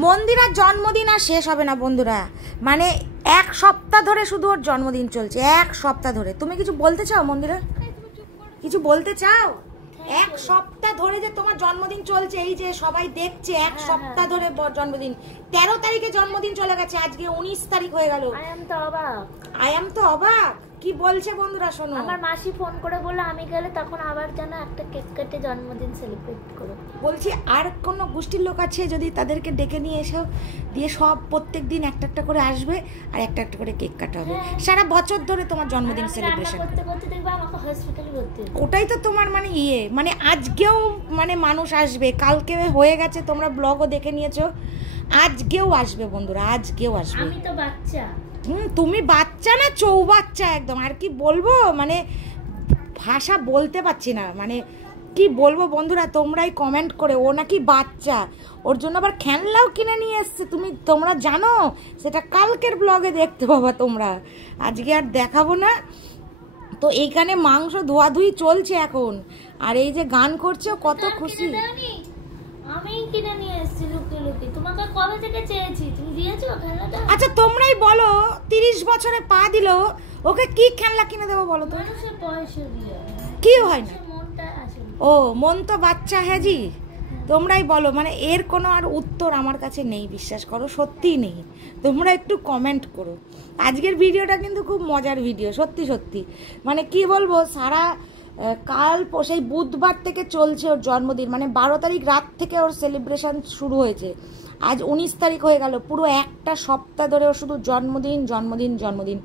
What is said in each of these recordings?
মন্দিরার জন্মদিন আর শেষ হবে না বন্ধুরা, মানে এক সপ্তাহ ধরে শুধু ওর জন্মদিন চলছে, এক সপ্তাহ ধরে। তুমি কিছু বলতে চাও মন্দিরা? কিছু বলতে চাও? এক সপ্তাহ ধরে যে তোমার জন্মদিন চলছে, এই যে সবাই দেখছে, এক সপ্তাহ ধরে জন্মদিন। 13 তারিখে জন্মদিন চলে গেছে, আজকে 19 তারিখ হয়ে গেল। আই এম তো অবাক। কি বলছে বন্ধুরা শোনো। আমার মাসি ফোন করে বললো আমি গেলে তখন আবার যেন একটা কেক কেটে জন্মদিন সেলিব্রেট করো। বলছি আর কোন গোষ্ঠীর লোক আছে যদি তাদেরকে ডেকে নিয়ে এসো, দিয়ে সব প্রত্যেক দিন একটা একটা করে আসবে আর একটা একটা করে কেক কাটা হবে সারা বছর ধরে তোমার জন্মদিন সেলিব্রেশন করতে করতে দেখবে আমাকে হসপিটালে ভর্তি। ওটাই তো তোমার মানে মানে আজকেও মানে মানুষ আসবে, কালকে হয়ে গেছে, তোমরা ব্লগও দেখে নিয়েছো, আজকেও আসবে বন্ধুরা, আজকেও আসবে। আমি তো বাচ্চা। তুমি বাচ্চা না, চৌবাচ্চা একদম। আর কি বলবো, মানে ভাষা বলতে পারছি না, মানে কি বলবো বন্ধুরা, তোমরাই কমেন্ট করে। ও নাকি বাচ্চা, ওর জন্য আবার খেলনাও কিনে নিয়ে এসছে, তোমরা জানো? সেটা কালকের ব্লগে দেখতে পাবা তোমরা, আজকে আর দেখাবো না। তো এইখানে মাংস ধোয়াধুয়ি চলছে এখন, আর এই যে গান করছে, কত খুশি। আমি কিনে নিয়ে এসেছি লুকিয়ে লুকিয়ে, তোমাকে কবে থেকে চেয়েছি, তুমি দিয়েছো খেলনাটা? আচ্ছা তোমরাই বলো, 30 বছরে পা দিল, ওকে কি খেলনা কিনে দেবো বলো তো? মানুষের বয়সে দিয়ে কি হয় না? মনটা আসলে ও মন তো বাচ্চা হ্যাঁ জি। তোমরাই বলো, মানে এর কোনো আর উত্তর আমার কাছে নেই, বিশ্বাস করো, সত্যিই নেই। তোমরা একটু কমেন্ট করো। আজকের ভিডিওটা কিন্তু খুব মজার ভিডিও, সত্যি সত্যি। মানে কি বলবো, সারা কাল সেই বুধবার থেকে চলছে ওর জন্মদিন, মানে 12 তারিখ রাত থেকে ওর সেলিব্রেশন শুরু হয়েছে, আজ 19 তারিখ হয়ে গেল। পুরো একটা সপ্তাহ ধরে ও শুধু জন্মদিন জন্মদিন জন্মদিন।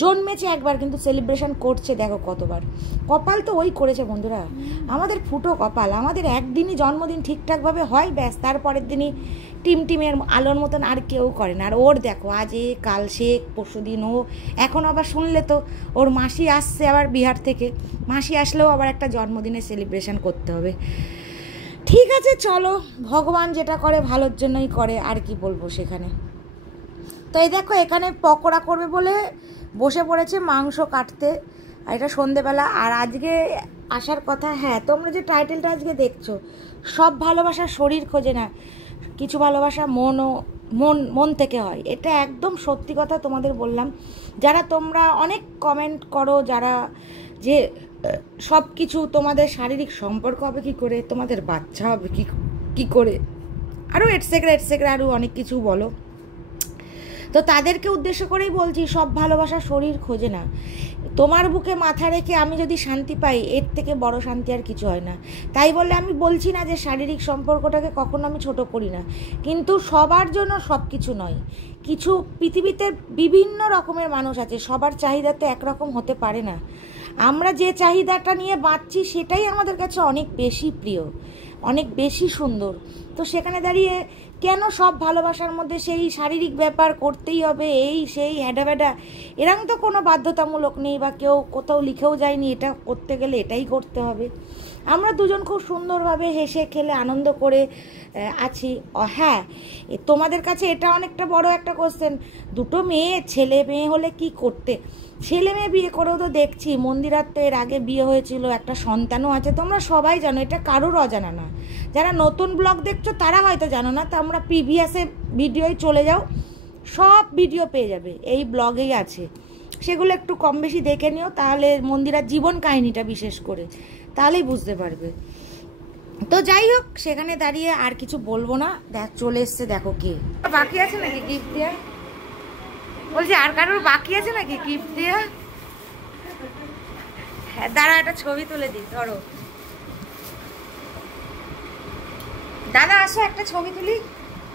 জন্মেছে একবার কিন্তু সেলিব্রেশন করছে দেখো কতবার। কপাল তো ওই করেছে বন্ধুরা, আমাদের ফুটো কপাল। আমাদের একদিনই জন্মদিন ঠিকঠাকভাবে হয়, ব্যাস, তারপরের দিনই টিমের আলোর মতন আর কেউ করে না। আর ওর দেখো, আজ এ, কাল সে, পরশু দিন ও। এখন আবার শুনলে তো ওর মাসি আসছে আবার বিহার থেকে, মাসি আসলেও আবার একটা জন্মদিনের সেলিব্রেশন করতে হবে। ঠিক আছে চলো, ভগবান যেটা করে ভালোর জন্যই করে, আর কি বলবো সেখানে। তো এই দেখো এখানে পকোড়া করবে বলে বসে পড়েছে মাংস কাটতে, আর এটা সন্ধেবেলা। আর আজকে আসার কথা, হ্যাঁ তোমরা যে টাইটেলটা আজকে দেখছো, সব ভালোবাসা শরীর খোঁজে না, কিছু ভালোবাসা মন থেকে হয়। এটা একদম সত্যি কথা তোমাদের বললাম। যারা তোমরা অনেক কমেন্ট করো, যারা যে সব কিছু তোমাদের শারীরিক সম্পর্ক হবে কী করে, তোমাদের বাচ্চা হবে কী করে, আরও এটসেট্রা আরও অনেক কিছু বলো, তো তাদেরকে উদ্দেশ্য করেই বলছি, সব ভালোবাসা শরীর খোঁজে না। তোমার বুকে মাথা রেখে আমি যদি শান্তি পাই, এর থেকে বড় শান্তি আর কিছু হয় না। তাই বলে আমি বলছি না যে শারীরিক সম্পর্কটাকে কখনো আমি ছোট করি না, কিন্তু সবার জন্য সব কিছু নয়। কিছু পৃথিবীতে বিভিন্ন রকমের মানুষ আছে, সবার চাহিদা তো একরকম হতে পারে না। আমরা যে চাহিদাটা নিয়ে বাঁচছি সেটাই আমাদের কাছে অনেক বেশি প্রিয়, অনেক বেশি সুন্দর। তো সেখানে দাঁড়িয়ে কেন সব ভালোবাসার মধ্যে সেই শারীরিক ব্যাপার করতেই হবে, এই সেই হ্যাডা এরকম তো কোনো বাধ্যতামূলক নেই, বা কেউ কোথাও লিখেও যায়নি এটা করতে গেলে এটাই করতে হবে। আমরা দুজন খুব সুন্দরভাবে হেসে খেলে আনন্দ করে আছি। হ্যাঁ, তোমাদের কাছে এটা অনেকটা বড় একটা কোশ্চেন, দুটো মেয়ে, ছেলে মেয়ে হলে কি করতে? ছেলে মেয়ে বিয়ে করেও তো দেখছি, মন্দিরার তো এর আগে বিয়ে হয়েছিল, একটা সন্তানও আছে, তোমরা সবাই জানো, এটা কারোর অজানা না। যারা নতুন ব্লগ দেখছো তারা হয়তো জানো না, তো আমরা প্রিভিয়াসে ভিডিওয় চলে যাও, সব ভিডিও পেয়ে যাবে, এই ব্লগেই আছে, সেগুলো একটু কম বেশি দেখে নিও, তাহলে মন্দিরার জীবন কাহিনীটা বিশেষ করে, তাহলেই বুঝতে পারবে। তো যাই হোক, সেখানে দাঁড়িয়ে আর কিছু বলবো না। দেখ চলে এসছে, দেখো কে বাকি আছে নাকি গিফট দেওয়া, বলছি আর কারোর বাকি আছে নাকি গিফট দেওয়া? হ্যাঁ দাঁড়া, একটা ছবি তুলে দিই, ধরো দাদা আসো, একটা ছবি তুলি।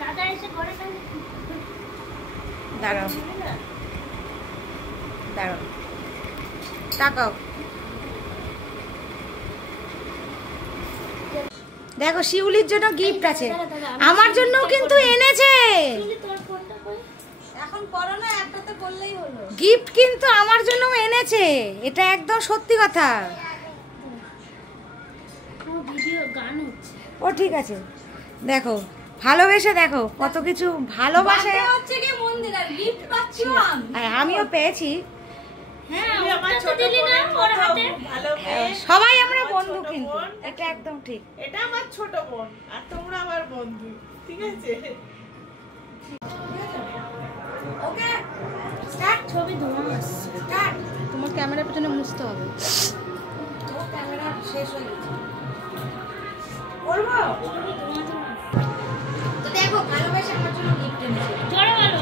দাদা এসে ঘরে দাঁড়াও দাঁড়াও, তাকাও, দেখো শিউলির জন্য গিফট আছে, আমার জন্যও কিন্তু এনেছে। এখন করো না, একটাতে করলেই হলো। গিফট কিন্তু আমার জন্য এনেছে, এটা একদম সত্যি কথা। ভিডিও গান হচ্ছে। ও ঠিক আছে, দেখো ভালোবেসে দেখো কত কিছু ভালোবাসে হচ্ছে কি মন্দির, আর গিফট পাচ্ছি আমিও পেয়েছি। হ্যাঁ আমার ছোট দিলি না ওর হাতে সবাই আমরা বন্ধু, কিন্তু এটা একদম ঠিক, এটা আমার ছোট বোন আর তোমরা আমার বন্ধু, ঠিক আছে? Okay start. ছবি ধোঁয়া স্টার্ট। তোমার ক্যামেরার পেছনে মুছতে হবে। ও ক্যামেরা শেষ হয়ে গেছে। বলবো তো দেখো, ভালোবাসা আমার জন্য গিফট এনেছে। জোরে বলো।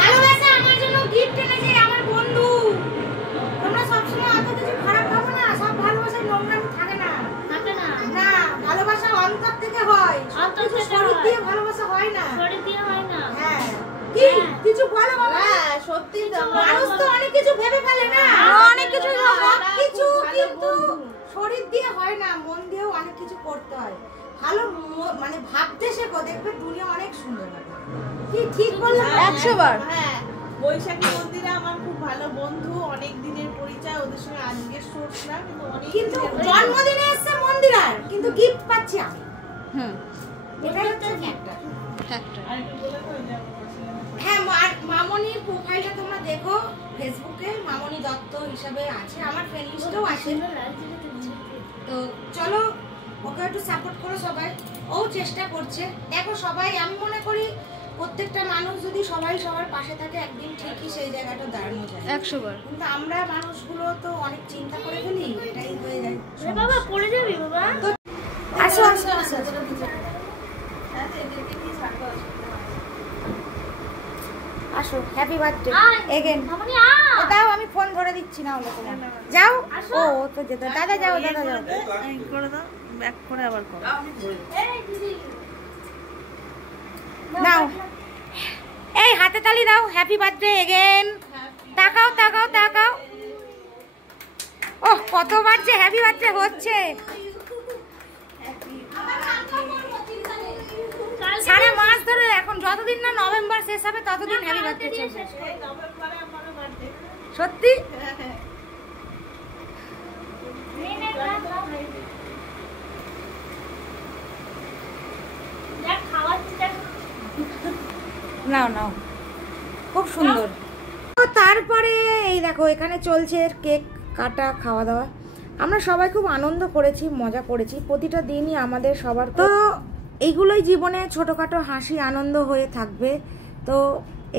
ভালোবাসা আমার জন্য গিফট এনেছে আমার বন্ধু। তোমরা সবসময় এত কিছু খারাপ ভাবো না, সব ভালোবাসা নোংরামি থাকে না। থাকে না। না, ভালোবাসা অন্তর থেকে হয়। অন্তর কিছু থেকে শরীর হয়। দিয়ে ভালোবাসা হয় না। শরীর দিয়ে হয় না। হ্যাঁ, কি কিছু বলো বাবা। হ্যাঁ সত্যি তো মানুষ তো অনেক কিছু ভেবে ফেলে না, অনেক কিছু সব কিছু কিন্তু শরীর দিয়ে হয় না, মন দিয়েও অনেক কিছু করতে হয়। ভালো মানে ভাবতে শেখো, দেখবে দুনিয়া অনেক সুন্দর হবে। কি ঠিক বললাম? 100 বার। হ্যাঁ, বৈশাখী মন্দিরে আমার খুব ভালো বন্ধু, অনেক দিনের পরিচয়, ওদের সঙ্গে আজকে সোর্স না, কিন্তু অনেক কিন্তু দিনের জন্মদিনে এসছে মন্দিরার, কিন্তু গিফট পাচ্ছি আমি। হুম এটাই হচ্ছে একটা। ফ্যাক্টর। আর একটু বলে দাও যে আমার পছন্দ। হ্যাঁ, মামনির প্রোফাইলটা তোমরা দেখো ফেসবুকে, মামনি দত্ত হিসাবে আছে, আমার ফ্রেন্ড লিস্টেও আছে। তো চলো ওকে একটু সাপোর্ট করো সবাই, ও চেষ্টা করছে। দেখো সবাই, আমি মনে করি প্রত্যেকটা মানুষ যদি সবাই সবার পাশে থাকে, একদিন ঠিকই সেই জায়গাটা দাঁড়ানো যায়। 100 বার। কিন্তু আমরা মানুষগুলো তো অনেক চিন্তা করে ফেলি, এটাই হয়ে যায়। বাবা পড়ে যাবি বাবা। তো আসো আসো আসো হ্যাঁ, তো এদেরকে কি ছাড়তে হবে? আসো, হ্যাপি বার্থডে আয়। এগেন। মামনি দাও, আমি ফোন ধরে দিচ্ছি না হলে তোমার। যাও, ও তো যেত। দাদা যাও, দাদা যাও। এই করে দাও, ব্যাক করে আবার করো। এই দিদি নাও, এই হাতে তালি দাও, হ্যাপি বার্থডে এগেন। তাকাও তাকাও তাকাও। ওহ, কতবার যে হ্যাপি বার্থডে হচ্ছে। সারা মাস ধরে, এখন যতদিন না নভেম্বর শেষ হবে ততদিন হ্যাপি বার্থডে চলবে। এই নভেম্বরে আমারও বার্থডে। সত্যি? দেখ খাওয়াচ্ছি দেখ। নাও নাও, খুব সুন্দর। তো তারপরে এই দেখো, এখানে চলছে কেক কাটা, খাওয়া দাওয়া। আমরা সবাই খুব আনন্দ করেছি, মজা করেছি। প্রতিটা দিনই আমাদের সবার, তো এইগুলোই জীবনে ছোটখাটো হাসি আনন্দ হয়ে থাকবে। তো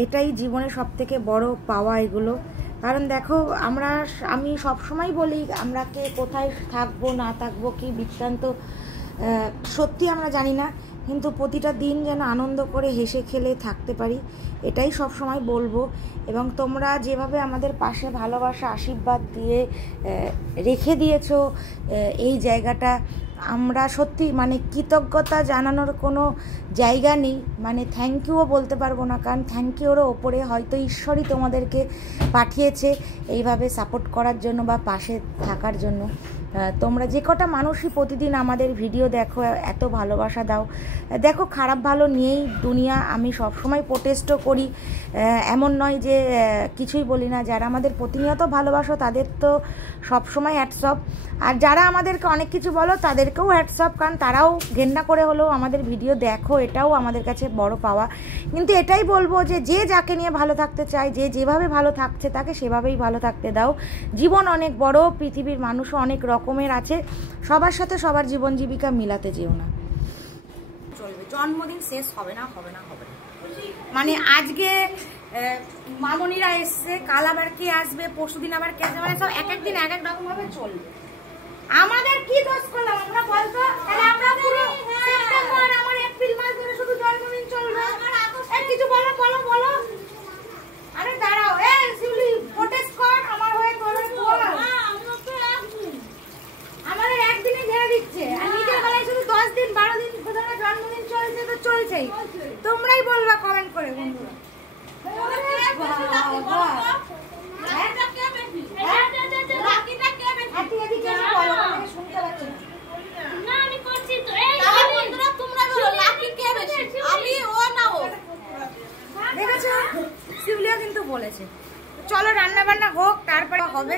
এটাই জীবনে সব থেকে বড় পাওয়া এগুলো। কারণ দেখো, আমি সবসময় বলি, আমরা কে কোথায় থাকবো না থাকবো কি বৃত্তান্ত সত্যি আমরা জানি না, কিন্তু প্রতিটা দিন যেন আনন্দ করে হেসে খেলে থাকতে পারি, এটাই সব সময় বলবো। এবং তোমরা যেভাবে আমাদের পাশে ভালোবাসা আশীর্বাদ দিয়ে রেখে দিয়েছো এই জায়গাটা, আমরা সত্যি মানে কৃতজ্ঞতা জানানোর কোনো জায়গা নেই। মানে থ্যাংক ইউও বলতে পারবো না, কারণ থ্যাংক ইউরও ওপরে হয়তো ঈশ্বরই তোমাদেরকে পাঠিয়েছে এইভাবে সাপোর্ট করার জন্য বা পাশে থাকার জন্য। তোমরা যে কটা মানুষই প্রতিদিন আমাদের ভিডিও দেখো, এত ভালোবাসা দাও। দেখো, খারাপ ভালো নিয়েই দুনিয়া, আমি সবসময় প্রোটেস্টও করি, এমন নয় যে কিছুই বলি না। যারা আমাদের প্রতিনিয়ত ভালোবাসো তাদের তো সবসময় হ্যাটসঅপ, আর যারা আমাদেরকে অনেক কিছু বলো তাদেরকেও হ্যাটসঅপ, কারণ তারাও ঘেন্না করে হলেও আমাদের ভিডিও দেখো, এটাও আমাদের কাছে বড় পাওয়া। কিন্তু এটাই বলবো যে যে যাকে নিয়ে ভালো থাকতে চায়, যে যেভাবে ভালো থাকছে তাকে সেভাবেই ভালো থাকতে দাও। জীবন অনেক বড়, পৃথিবীর মানুষও অনেক রকমের আছে, সবার সাথে সবার জীবন জীবিকা মিলাতে যেও না। চলবে, জন্মদিন শেষ হবে না, হবে না, হবে না। মানে আজকে মামনিরা এসছে, কাল আবার কে আসবে, পরশুদিন আবার কে আসবে, মানে সব এক এক দিন এক এক রকম ভাবে চলবে। আমাদের কি দোষ করলাম আমরা, বলতো? তাহলে আমরা পুরো সেপ্টেম্বর, আমার এপ্রিল মাস ধরে শুধু জন্মদিন চলবে। এই কিছু বলো বলো বলো। আরে দাঁড়াও, এই শিউলি প্রোটেস্ট কর আমার হয়ে, করে বল। আমাদের একদিনে ঘেরে দিচ্ছে, আর নিজের বেলায় শুধু 10 দিন 12 দিন ধরে জন্মদিন চলছে, তো চলছেই। তোমরাই বলবা কমেন্ট করে বন্ধুরা। শুনতে পাচ্ছি না। না আমি করছি তো। এই তোমরা বলো লাকি কে বেশি, আমি ও না ও? দেখেছো, শিউলিও কিন্তু বলেছে। চলো রান্না বান্না হোক, তারপরে হবে।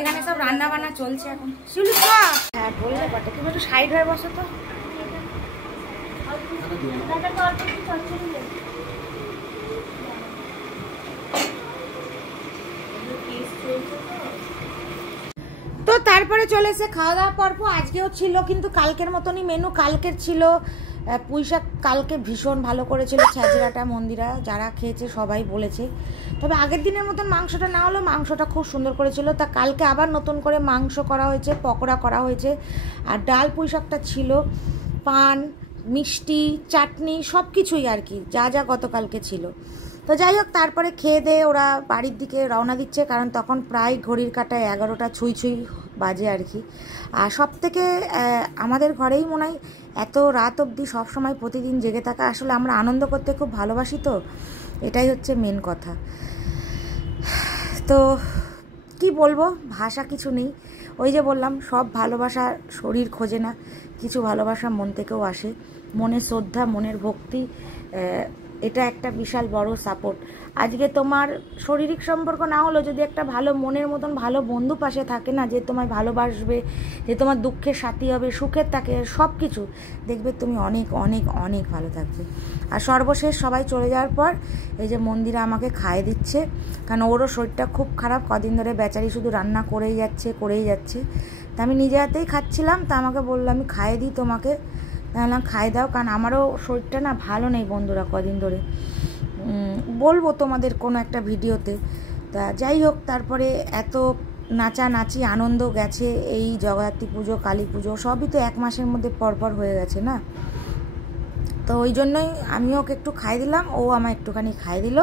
এখানে সব রান্না বান্না চলছে এখন। শিউলি হ্যাঁ বললে বটে, তুমি একটু সাইড হয়ে বসো তো। দাদা তো অল্প একটু চচ্চড়ি দে। তো তারপরে চলেছে খাওয়া দাওয়া পর্ব। আজকেও ছিল কিন্তু কালকের মতনই মেনু। কালকের ছিল পুঁইশাক কালকে ভীষণ ভালো করেছিল ছ্যাঁচড়াটা মন্দিরা, যারা খেয়েছে সবাই বলেছে। তবে আগের দিনের মতন মাংসটা না হলেও মাংসটা খুব সুন্দর করেছিল। তা কালকে আবার নতুন করে মাংস করা হয়েছে, পকোড়া করা হয়েছে, আর ডাল পুঁইশাকটা ছিল, পান, মিষ্টি, চাটনি, সব কিছুই আর কি, যা যা গতকালকে ছিল। তো যাই হোক, তারপরে খেয়ে দিয়ে ওরা বাড়ির দিকে রওনা দিচ্ছে, কারণ তখন প্রায় ঘড়ির কাঁটায় 11টা ছুঁই ছুঁই বাজে আর কি। আর সব থেকে আমাদের ঘরেই মনে হয় এত রাত অবধি সবসময় প্রতিদিন জেগে থাকা, আসলে আমরা আনন্দ করতে খুব ভালোবাসি, তো এটাই হচ্ছে মেন কথা। তো কি বলবো, ভাষা কিছু নেই। ওই যে বললাম, সব ভালোবাসা শরীর খোঁজে না, কিছু ভালোবাসা মন থেকেও আসে। মনের শ্রদ্ধা, মনের ভক্তি, এটা একটা বিশাল বড় সাপোর্ট। আজকে তোমার শারীরিক সম্পর্ক না হলেও যদি একটা ভালো মনের মতন ভালো বন্ধু পাশে থাকে না, যে তোমায় ভালোবাসবে, যে তোমার দুঃখের সাথী হবে, সুখের থাকে, সব কিছু দেখবে তুমি অনেক অনেক অনেক ভালো থাকবে। আর সর্বশেষ সবাই চলে যাওয়ার পর এই যে মন্দিরা আমাকে খাইয়ে দিচ্ছে, কারণ ওরও শরীরটা খুব খারাপ, কদিন ধরে বেচারি শুধু রান্না করেই যাচ্ছে। তা আমি নিজে হাতেই খাচ্ছিলাম, তা আমাকে বললো আমি খাইয়ে দিই তোমাকে, তাহলে খাই দাও, কারণ আমারও শরীরটা না ভালো নেই বন্ধুরা কদিন ধরে, বলবো তোমাদের কোনো একটা ভিডিওতে। তা যাই হোক, তারপরে এত নাচানাচি আনন্দ গেছে, এই জগদ্ধাত্রী পুজো, কালী পুজো সবই তো 1 মাসের মধ্যে পরপর হয়ে গেছে না। তো ওই জন্যই আমি ওকে একটু খাই দিলাম, ও আমায় একটুখানি খাই দিল।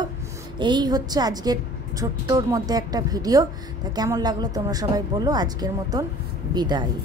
এই হচ্ছে আজকের ছোট্টর মধ্যে একটা ভিডিও। তা কেমন লাগলো তোমরা সবাই বলো। আজকের মতন বিদায়।